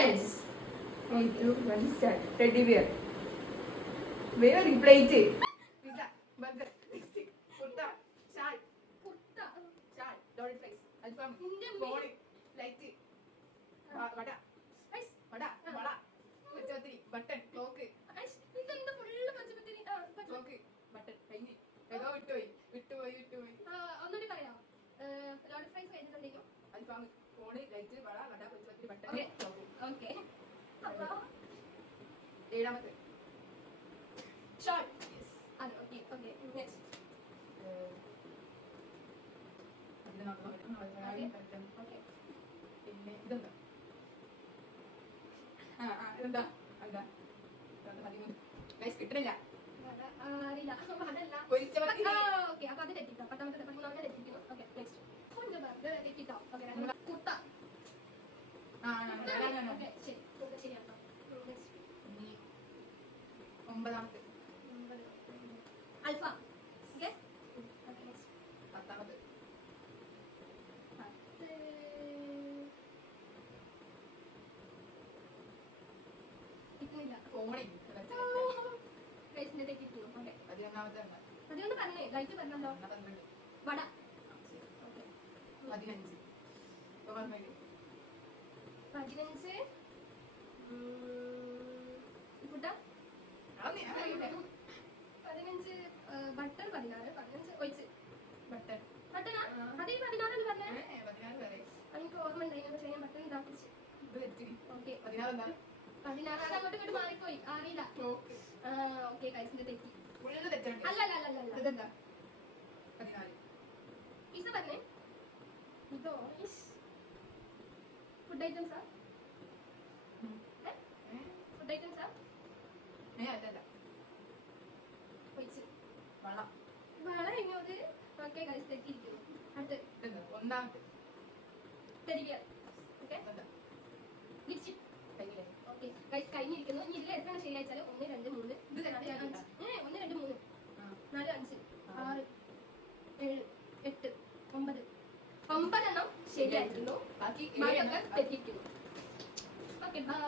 challenge. 3, 2, 1, start. Teddy bear. Very plate. Pizza. Burger. Stick. Putta. Shawl. Putta. Shawl. Dory fries. Alfam. Phone. Light. Vada. Ice. Vada. Vada. Pachapatri. Button. Clock. Ice. ഇതെന്താ full പച്ചപ്പത്തിരി. Clock. Button. കഴിഞ്ഞു. ഏതോ വിട്ടുപോയി. ഒന്നുകൂടി പറയാം. Loaded fries കഴിഞ്ഞിട്ടുണ്ടെങ്കിൽ അൽഫാം. Phone. Light. വട. വട. പച്ചപ്പത്തിരി. Button. Clock. Okay. ഏഴാമത്തെ short. അത് okay okay next പിന്നെ ഇതെന്താ ഇതെന്താ എന്താ 13 ഗൈസ് കിട്ടണില്ല അറിയില്ല അതല്ല ഓക്കെ അപ്പൊ അത് തെറ്റിട്ടോ 13 തെറ്റിക്കുന്നു ഓക്കെ നെക്സ്റ്റ് തെറ്റിട്ടോ ഓക്കെ കുത്ത ഓക്കെ ശരി ശരിയാട്ടോ നെക്സ്റ്റ് ഒമ്പതാമത്തെ അൽഫാം ഓക്കെ പത്താമത്തെ കിട്ടുന്നില്ല ഫോണിൽ കിട്ടുന്നു ഓക്കെ 11 പറഞ്ഞേ ലൈറ്റ് പറഞ്ഞോ വട 15 ഫുഡാ 15 ബട്ടർ 16 15 ഒഴിച്ച് ബട്ടർ ബട്ടനാ അതേ 16 പറഞ്ഞേ 16 വരെ എനിക്ക് ഓർമ്മ ഉണ്ടായിരുന്നു പക്ഷേ ഞാൻ ബട്ടൺ ഇതാക്കിച്ചു ഓക്കെ 16 അങ്ങോട്ട് ഇങ്ങോട്ട് മാറിപ്പോയി അറിയില്ല ഓക്കെ കൈസിന്റെ തെറ്റി അല്ല ഇതെന്താ 14 പിസ പറഞ്ഞേ ഇതോ ഫുഡ് ഐറ്റംസാ ഫുഡ് ഐറ്റംസാ അല്ലല്ല വള ഇങ്ങോട്ട് ഓക്കെ ഗൈസ് തെറ്റിയിരിക്കുന്നു അടുത്ത് ഒന്നാമത്തെ തെറ്റിക്കുക ഓക്കെ ലിപ്സ്റ്റിക് ഓക്കെ ഗൈസ് കഴിഞ്ഞിരിക്കുന്നു ഇനി ഇതിൽ എത്രയാണ് ശരിയാച്ചാൽ 1 2 3 ഇത് 1 2 3 4 5 6 7 8 9 9 എണ്ണം ശരിയായിരിക്കുന്നു ബാക്കിയൊക്കെ തെറ്റിയിരിക്കുന്നു ഓക്കെ ബൈ